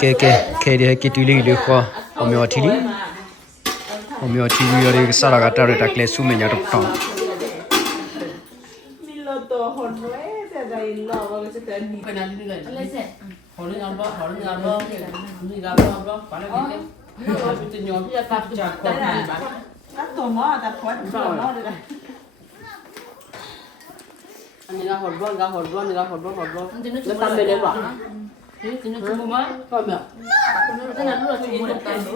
ke de ke tu li le kho omyo thi li omyo thi li yo de sara ga ta ta kle su me nya to tong Milloto honwe te dai lo lo se te ni. Poi nanti nih guys. Holun apa? Ini apa? Pada gitu. Tapi itu nyampe ya tak cakap. Ta to mo ta phot to mo de dai. Ini nggak hodron. Kita tambah deh pak. Ini cuma mah. Kau ya? Kita nanti lu cuma tambah.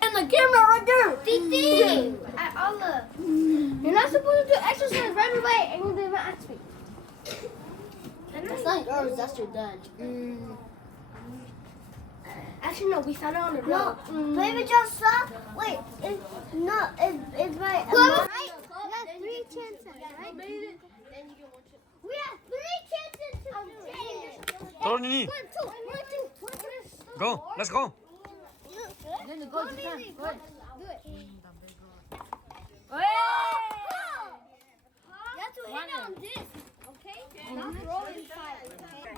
And the camera right there. Titi. At Allah. You're not supposed to do exercise right away and you didn't ask me. That's not yours, that's your dad. Actually, no, we found it on the road. No, baby just saw. Wait, it's right. Right? We got 3 chances, right? Then you get 1 chance. We have 3 chances to do it. Tony 1, 2. go let's go Then go, you can. Do it. You have to hit on this, okay? Not throw inside, okay?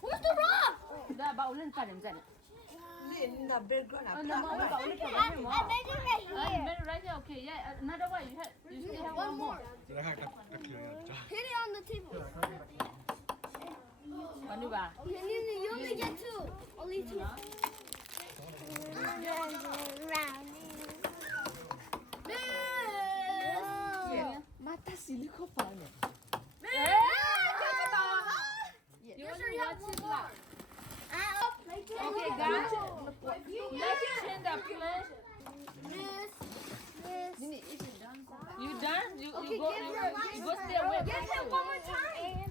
Where's the rock? Dah bau lên phải làm gì nè? Linda Bergona. I made it right here. Right here, okay. Yeah, another way. You still have one more. Hit it on the table. Còn đi bà. You only get 2. Only 2. Mata silicone pa ne. You only have 2 left. Okay, guys. Let's change the place. You done? You go stay away. Give him one more time.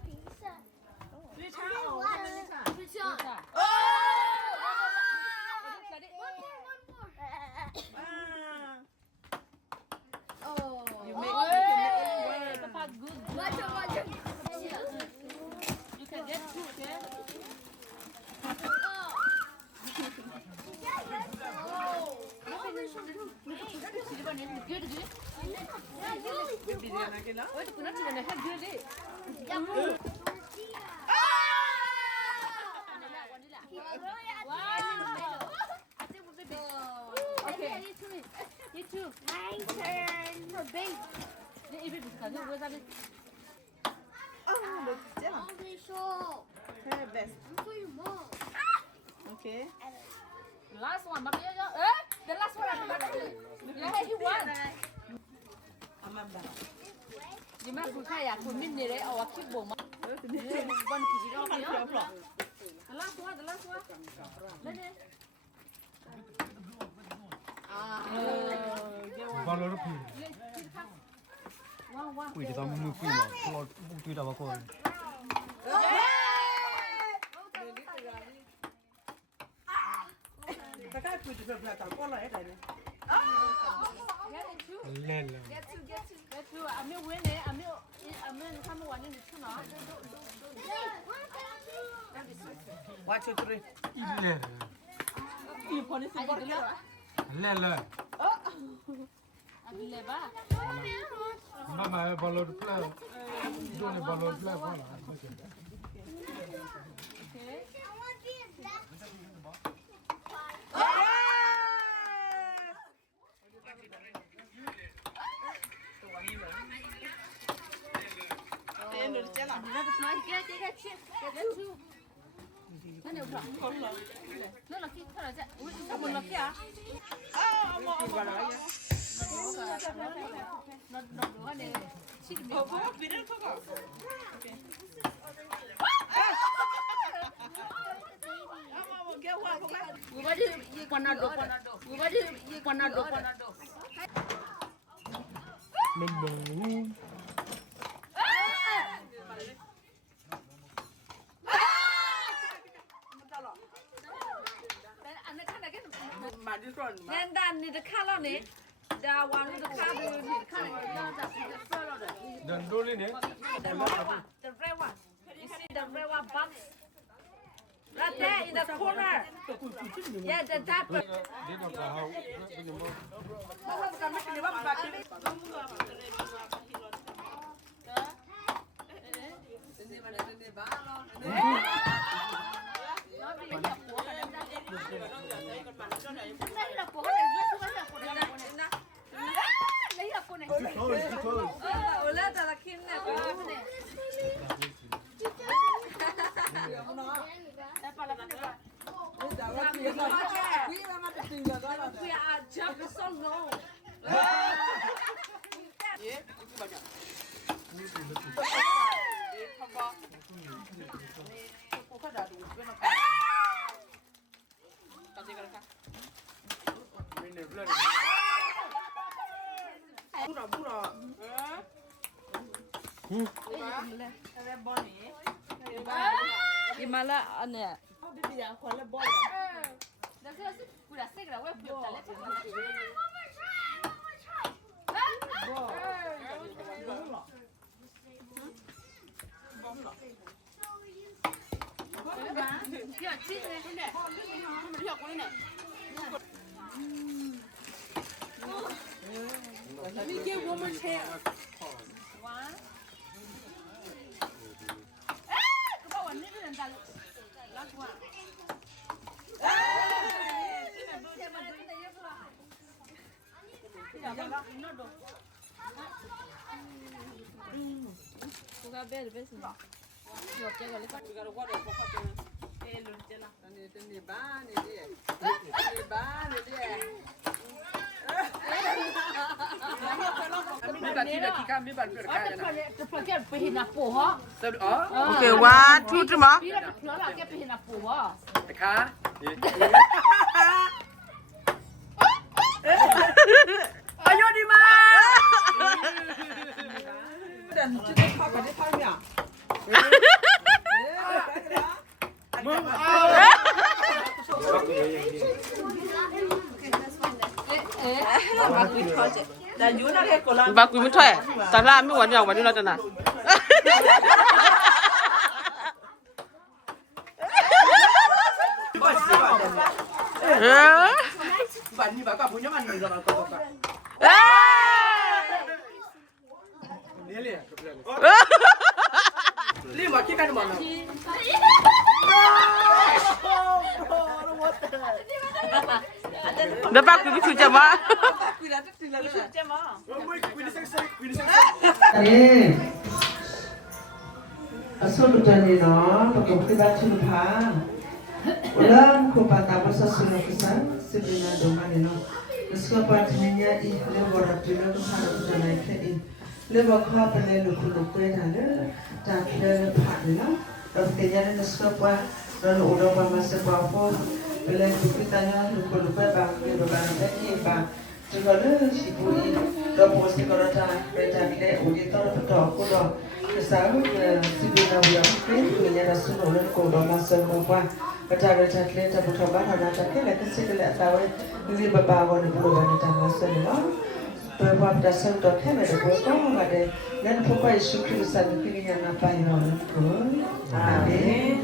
You make it. Papa, good. You can get 2, okay? You too. My turn for baby. Only show. Okay, best. For your mom. Okay. Last one, the last one. Yeah, you won. Amanda. You might put Kaya, put me near our kid bomb. One to the last one. ui ta mu kui ma ko tu da ba ko Ta kai pu ju ba ta ko la e dai ne. Get two. I'm winning. I'm come one in the two now. 1 2 3. ile le Leva. mama balor play dole balor play voilà Nó là cái là gì? Sao một là cái à? Nó đúng này. Chỉ biết. Nên đàn này được khá lo nè. Đào hoàng được khá bùi thì khá này nó đặt được phơ lo được. dan dole ne The red one. You see the red one box? Right there in the corner. Yeah, the top. dia nak tahu Mama bukan makan ni, mama pakai. Gimana aneh? Let me get one more chance. Okay, 1, 2, 3 mà. Ayo đi mà. Đừng chưa có cái đấy thôi nhỉ. Bà quý mới thoại. Tao ra mới quán nhau vào đi lo tao nào. Bạn như bà cả punya mana juga kalau kau. Lima kita kan mana? Dapat quý chủ chấm á. Asal nó pakai kita cuma ulang ko patapos sa sunakusan sibina domanino naskapa tininya I lebora pilo ko para na ikedi lebo ko pa le lukulo ko na le ta le phatila ro kenya naskapa ro ulo pa masapa po le kupitanya lukulo pa ba ke ba na ki ba tugale sibui ro posti korata beta bile udi to ko do kesaru sibina uya ke kenya nasuno ko do masapa Betul betul kita bercoba hanya tapi lagi sih kita tahu ini beberapa orang belum ada masa ni lah. Beberapa dasar tu kan ada beberapa ada dan pokok isu krisan ini yang apa yang orang pun. Amin.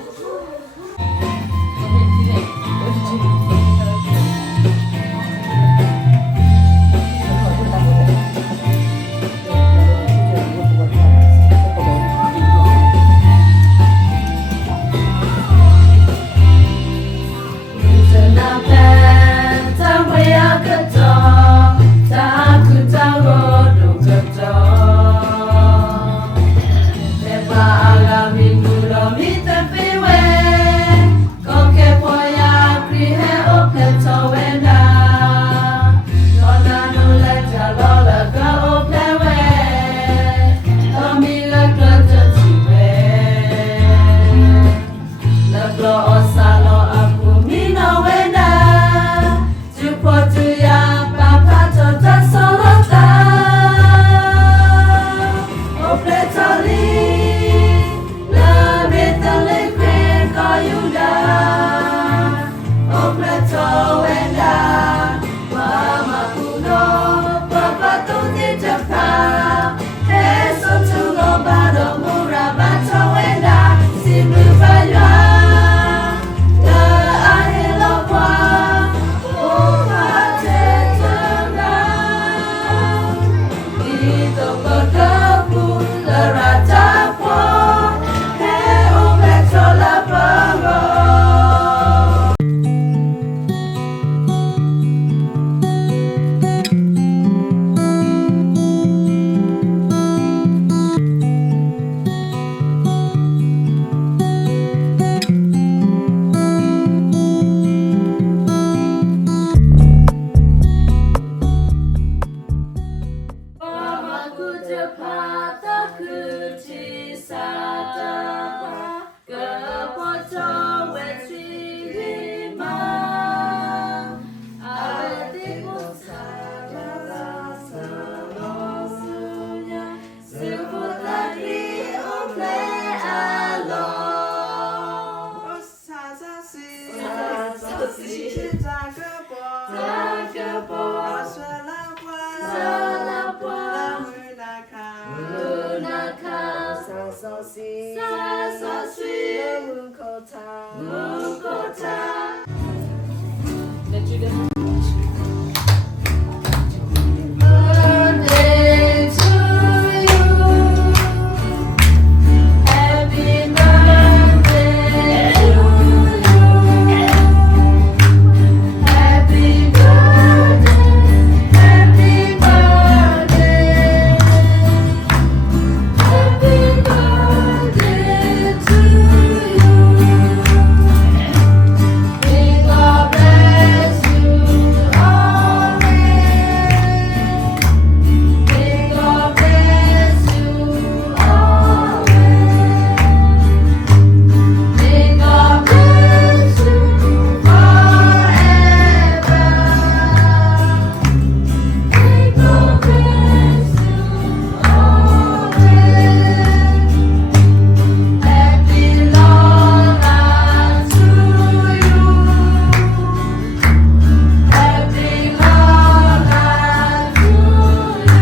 Minggu lo mi tepiwe, kau kepo ya krihe o. 파다 그치 사자파 그버저 외치리마 아디고 살아가서 너수냐 슬프다리 오플레 알로 사사시 사사시 작아보 살아봐 문화카 사서시 사서시 문코타 무코타 Birthday to you. Happy birthday to you. Happy birthday, happy birthday. Happy birthday to you. May God bless you always. May God bless you always. May God bless you forever. May God bless you always. Happy long life to you. Happy long life to you.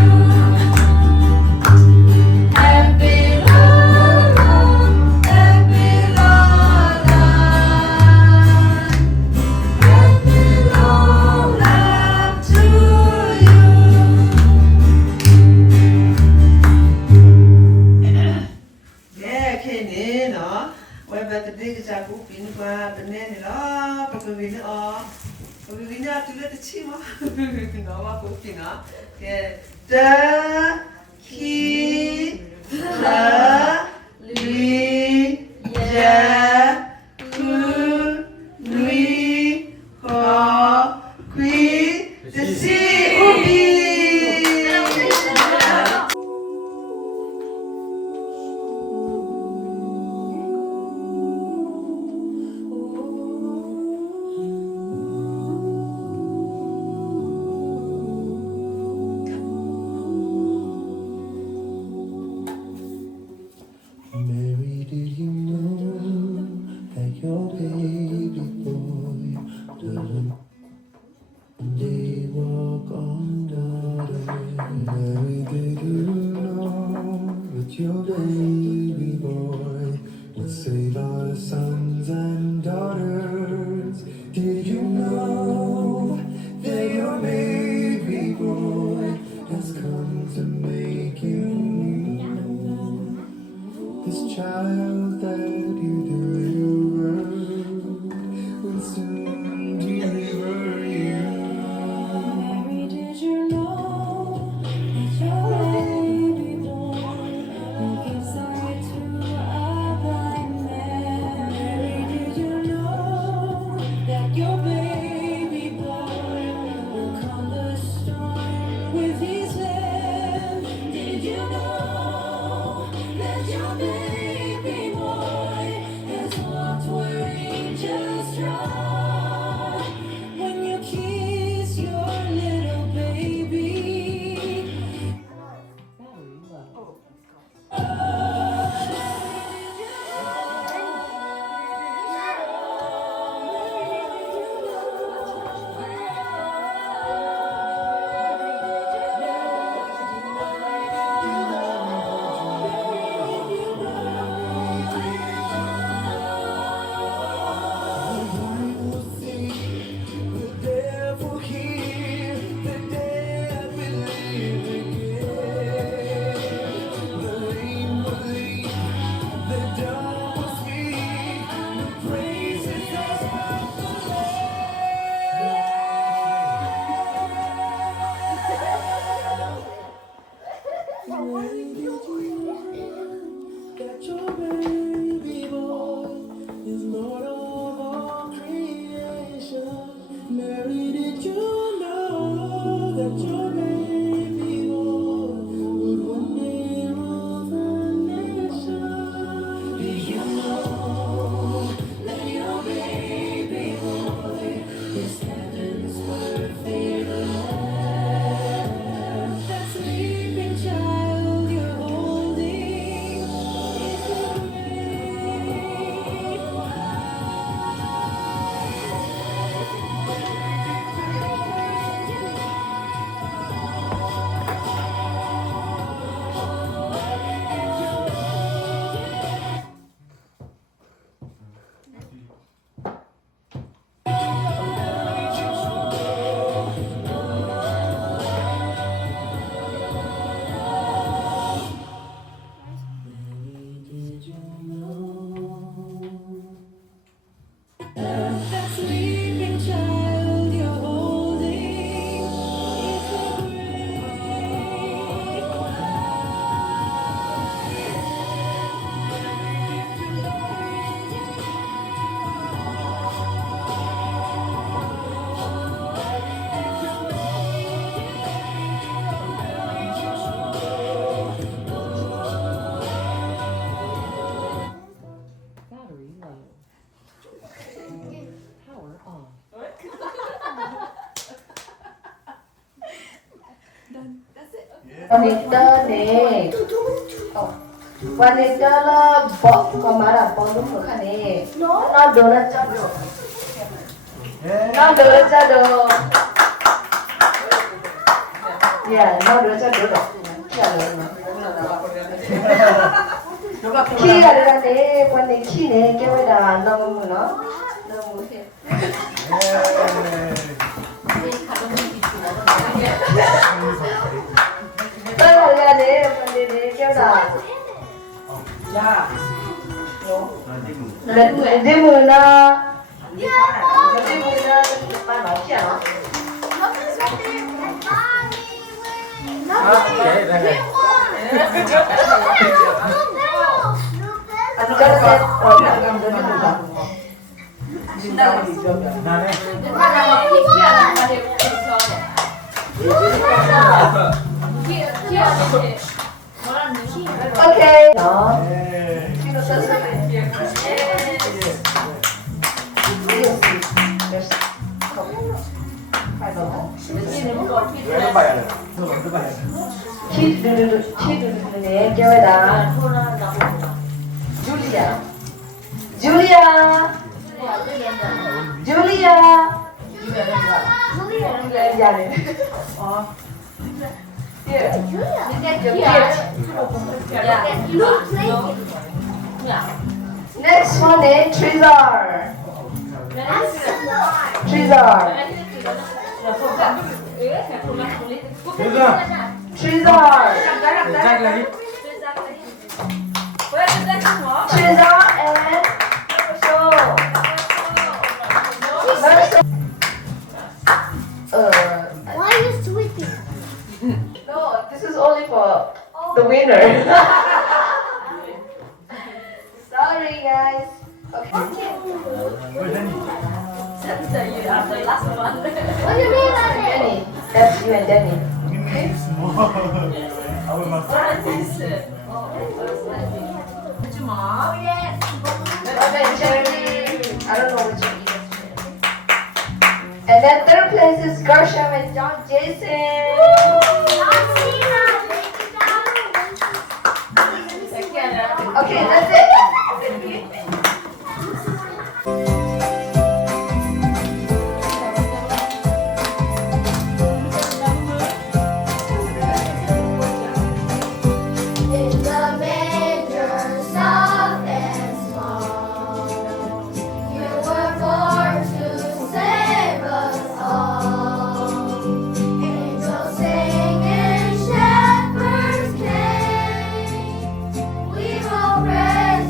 Happy long life, happy long life. Happy long life to you. Yeah, Kenny, no. What about the big jack open for the nanny? Oh, but we know. We know to let the chima. No, what cooking, no? Yeah. The key, the li, ja, ku, nui, ho, qui, the sea, ubi. Mary, did you know that your baby boy doesn't one day walk on water? Mary, did you know that your baby boy would save our sons and daughters? Did you know that your baby boy has come to make you new? This child that you delivered will soon deliver you. Mary, did you know that your baby boy will give sight to a blind man? Mary, did you know that your baby boy will calm the storm with his hand? Did you know that your baby boy has walked where angels trod? When you kiss your little baby. The devil hear, the dead will live again. The lame will leap, the dumb will speak, the praises of the Lord. Did you know that your baby boy is Lord of all creation? Mary, did you know that your baby boy would one day Monitor này Monitor là bỏ có má là bỏ đúng rồi khả này nó đồ là cho đồ nó đồ là cho đồ yeah nó đồ cho đồ rồi khi là ra đấy quan đến khi này cái bây giờ nó tôi là ra đấy quan đến kêu là lần đi mưa na đi mưa na ba nói chuyện hả? Anh cho xem rồi làm cầm cho nó được. Ok. Đó. Khi được này kêu là Julia. Julia. Julia. Julia ra đây. Here. Get your gift. Next one is Trezor. Trezor. Trezor. Trezor and Show. Why are you sweeping? No, this is only for the winner. Sorry, guys. Okay. What do you mean by it? Danny, that's you and Danny. I don't know which one. And then third place is Gershom and John Jason. Okay, that's it. In the manger, soft and small, you were born to save us all. Angels sing and shepherds came. We will praise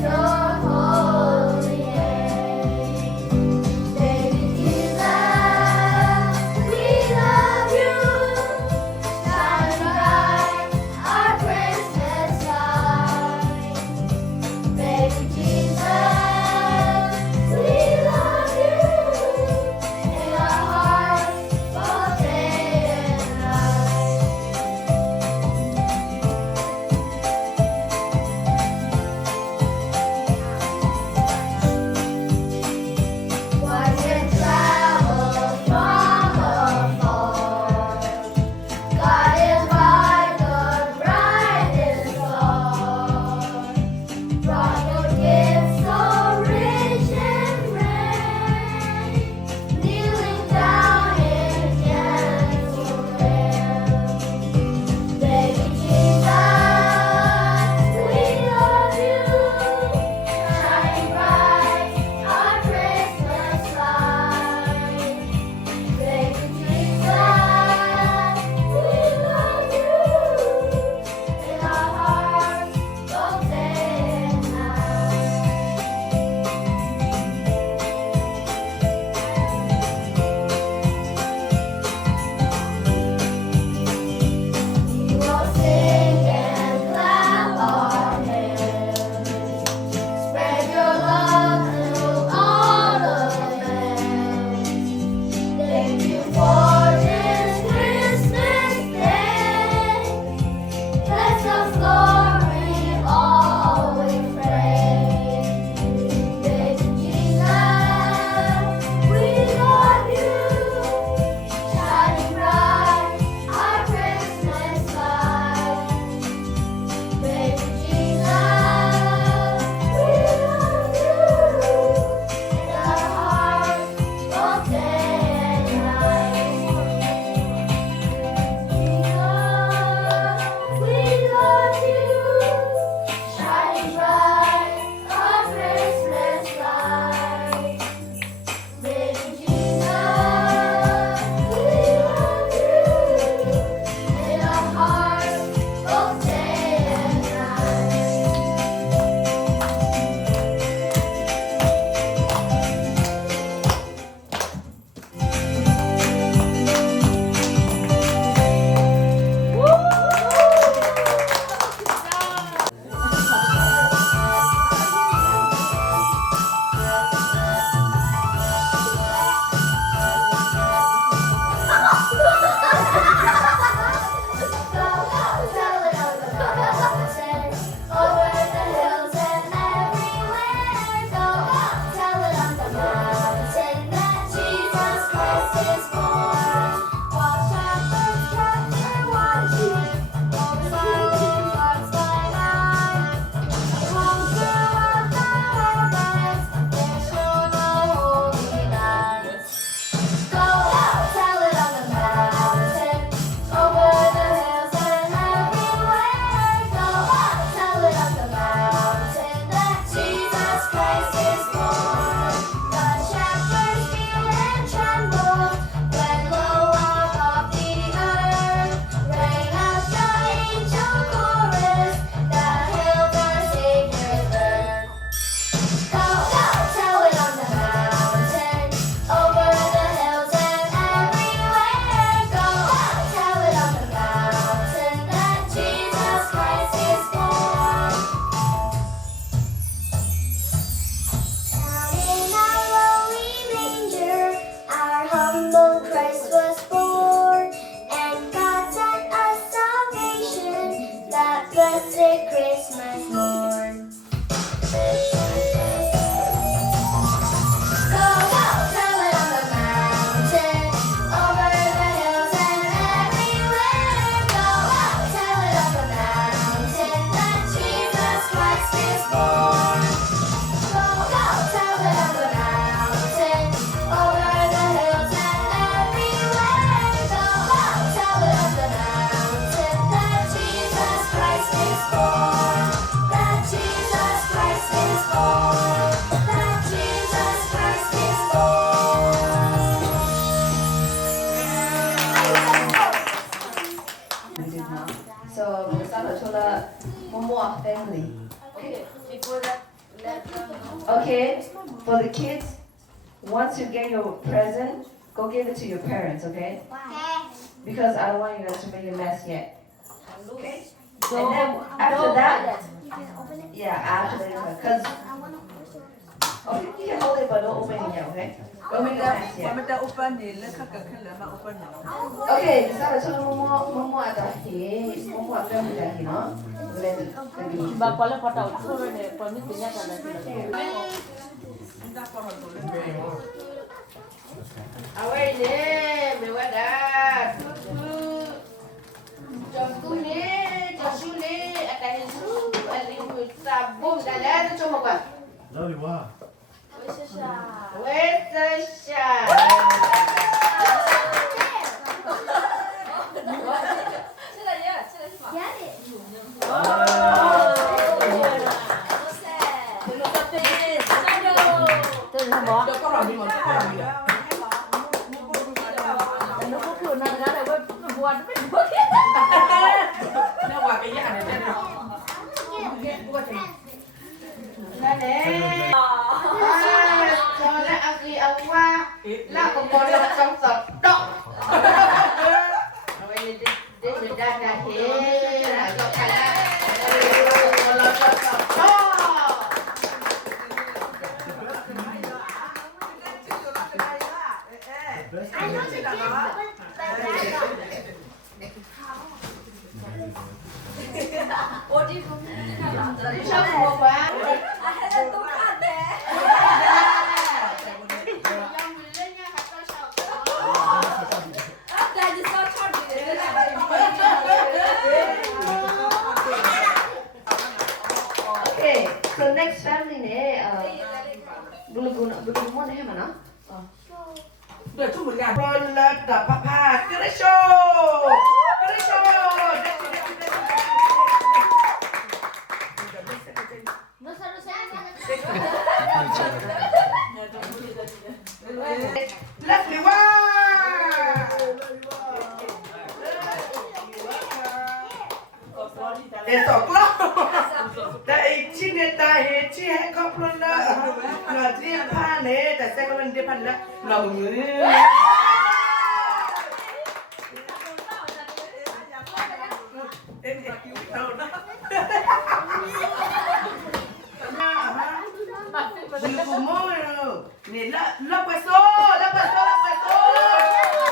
blessed Christmas morn. Go, go, tell it on the mountain, over the hills and everywhere. Go, go, tell it on the mountain that Jesus Christ is born. Go, go, tell it on the mountain, over the hills and everywhere. Go, go, tell it on the mountain that Jesus Christ is born. That Jesus Christ is born. That Jesus Christ is born. So we start to the Momo family. Okay, before that, let Okay, for the kids, once you get your present, go give it to your parents, okay? Because I don't want you guys to make a mess yet. Okay? And then after that, yeah, after that, because okay, you can hold it, but don't open it yet, okay? Don't make a mess yet. Okay, start to Momo at the Momo at family, no? bà có là bắt đầu thôi rồi này, còn những cái nhà này Away nè, mẹ qua đã. Chồng cu nè, chồng su nè, ở đây su, ở đây người ta bông ra lá cho một quả. Đâu đi qua? Western. tôi là bỏ nó có kiểu này ra đây với buồn nó biết buồn Nè nè. Cho nó ăn gì ăn qua. Là còn có được trong giọt đậu. Đây mình đang là thế. Là cho cả là. Okay, so next family ne gulu mo ne mana? Rolla da papa, Grisho! Grisho! Lovely one! It's a clock. Tại chi này tại hệ chi hay có luôn đó. Nó đi pan này, tại sao con đi pan đó? Nó bự. Belum kumur. Ni la puesto, la puesto, la puesto.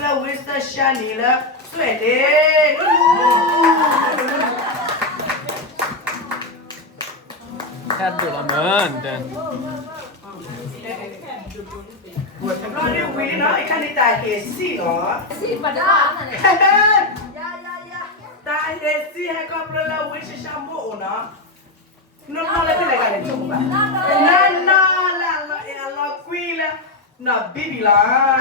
La Western Shani la, suede. Khát được là mơn tên Nó đi quý nó, cái này tại hệ si đó. xin mà đã này Tại hệ si hay có la Western shampoo nó. Nó là cái này cái này chung吧. La quý là nó bibi là.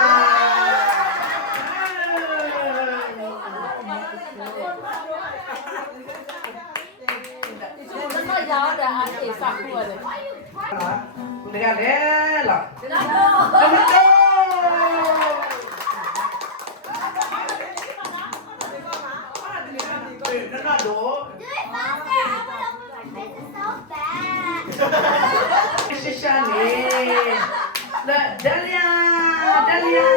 nó giáo đã ăn để sạc của rồi Dengan rela. Betul. Ronaldo. Do it faster. This is so bad. Shishani. Dalia. Dalia.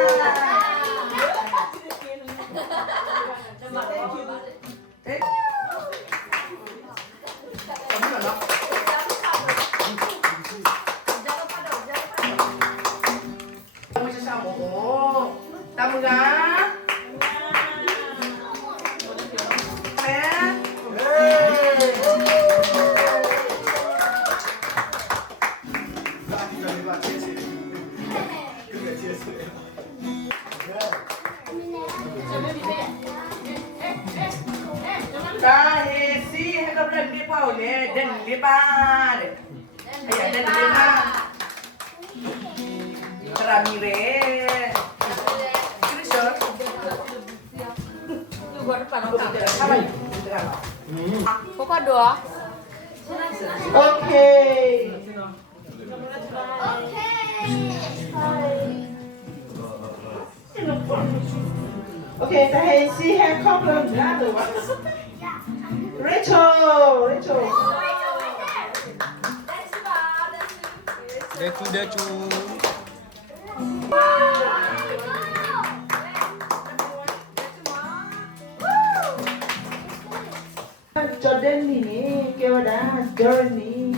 Denilipa. Ayan, denilipa. Ramire. Krisor. Okay. Okay, dahil si hair couple gado. Rachel. Decu. Jordan ni kêu đã Jordan ni.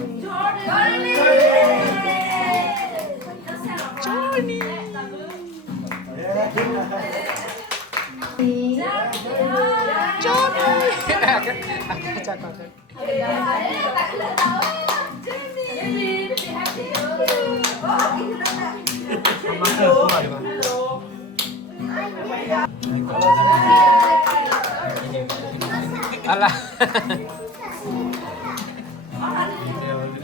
Alah.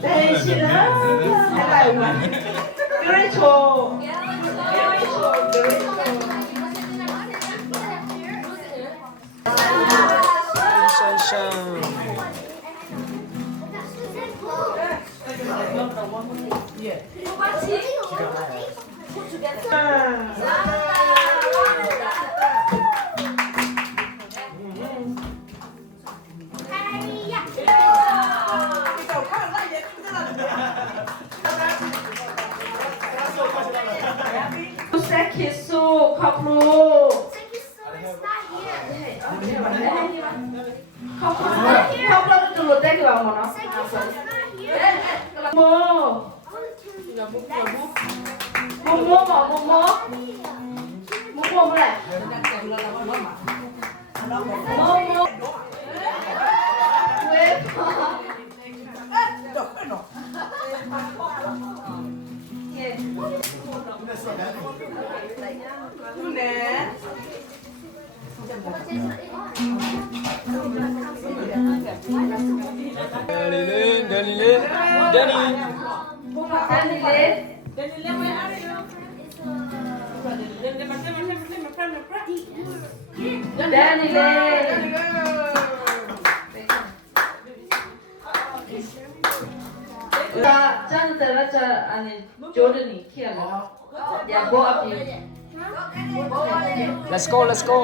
Dahil sila dalawa. Rachel. Sekisu kaplu. Kaplu dulu deh kita mau no. Momo boleh. Momo. Let's go.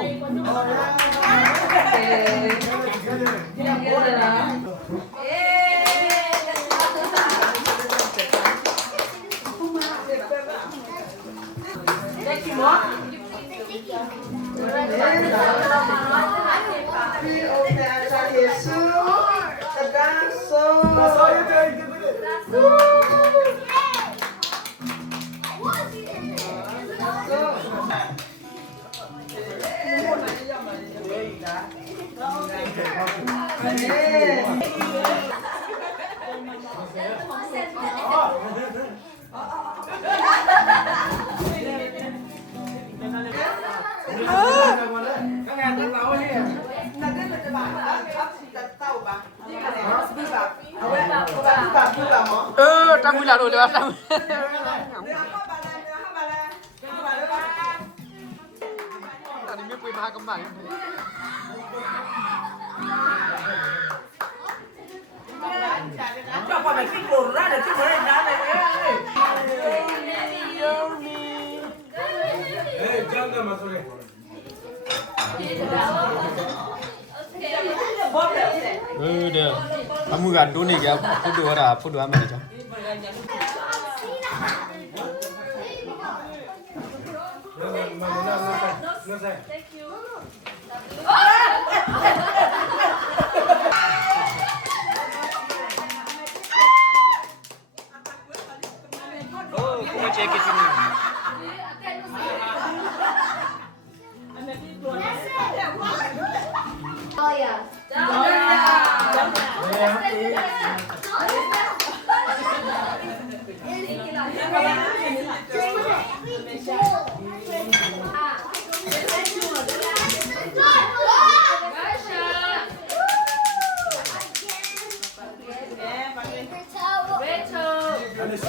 Trang quy là rồi được không? Tadi mi quy ma kembali. Coba lagi kurang ada cuma ada. Jangan masuk. Udah. Kamu gandu nih ya. Foto apa nih, Cang? Oh, aku mau cek sini. Oh ya. This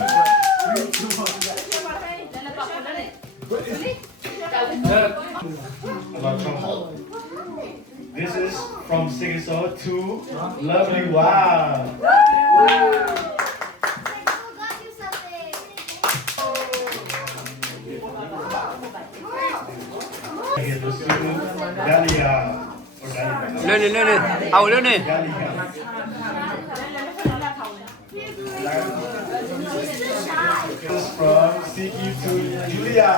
is from Sigiso to Lovely Wow. Dalia. Lên đi, lên đi. Hầu lên đi. This is from Siki to Julia.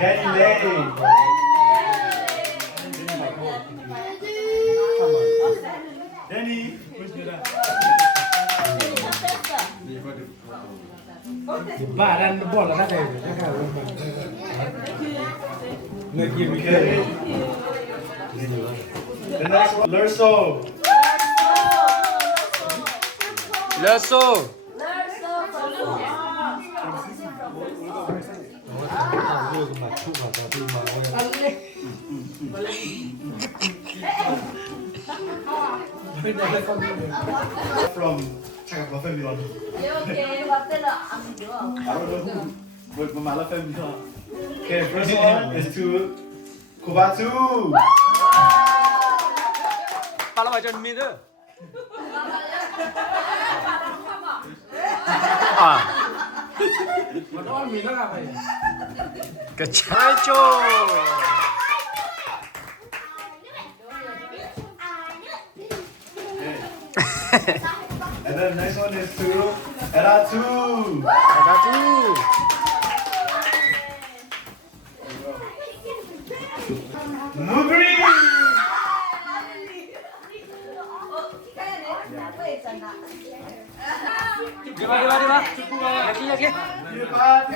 Daddy Lay. Danny, where's that? Ba đang bỏ là ra đây người kia mình kia The next one, Lurso. Lơ xô. From Chaka Family. I don't know who, but Mamala family. Okay, first one is to Kubatu. Ba la chân mi thế. À. mà nó mình nó làm vậy Cái trái chô. And then the next one is to Eratu. Đã chú. Mugri. Đi ba. Lagi. Tiba.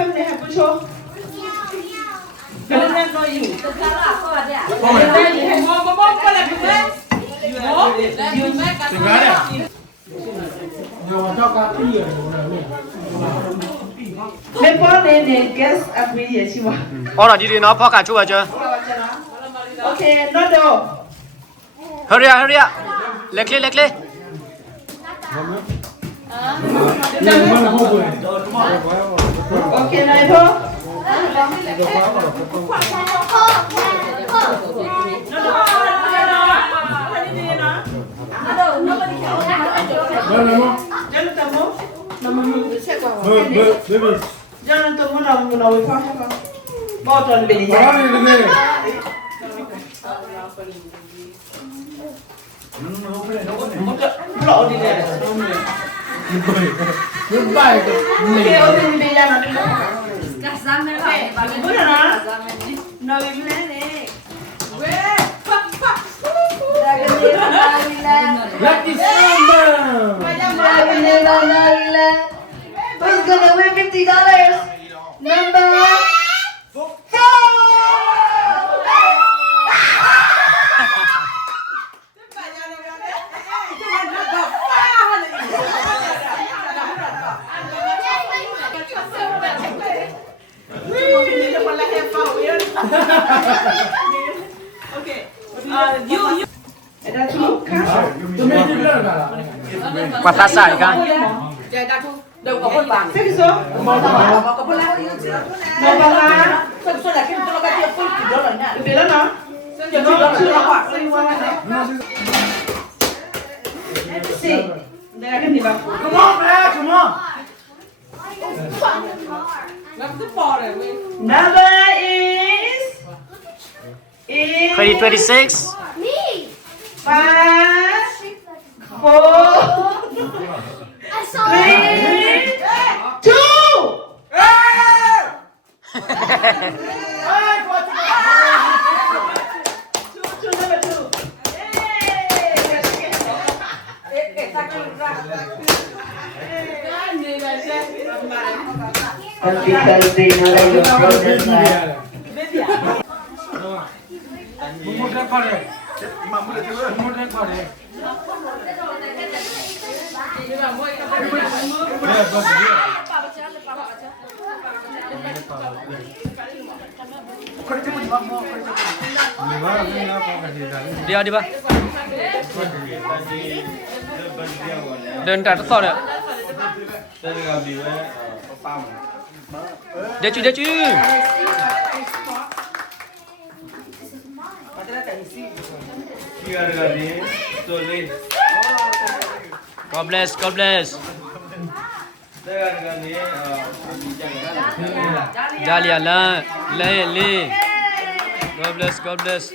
Phim này hả cô chú? Cái này nóอยู่ nhiều mà cho cá cái nhiều này này Mấy bó này này guess à quý gì chứ mà. Ô là đi đi nó phó cả chú vào chưa? Ok, nó đâu? Hurry up. Lek lên. nhiều mà là không vừa Ok, này thôi. Jangan temu, nama baby. Jangan temu nama wifa. Botol beli đó ya. đi đi Blow di dia. những bài Okay, oke beli ya nanti. Okay, boleh na? No beli ni. Weh, pak. lucky number Who's gonna win $50? Number 4! Okay. You. Ada tu kan? tụi mình đi lên cả Quả ta xài cả. Đâu có con bảng. Thế số. Có con lá. Một con lá. Sao là cái nó cái tiêu phun đó là nhá. Được nó. Giờ nó chưa nó quả xanh qua này. Si. 내가 했니 봐. Come on, man, come on. What's the bottom? Number is 2026 Me! 5, 4, I saw 3, 2. Number 2. Happy birthday, Nora, your brother's life. মোটা করে মোটা করে đi đi ba đơn cả to đấy để chứ God bless God bless Jalia la le God bless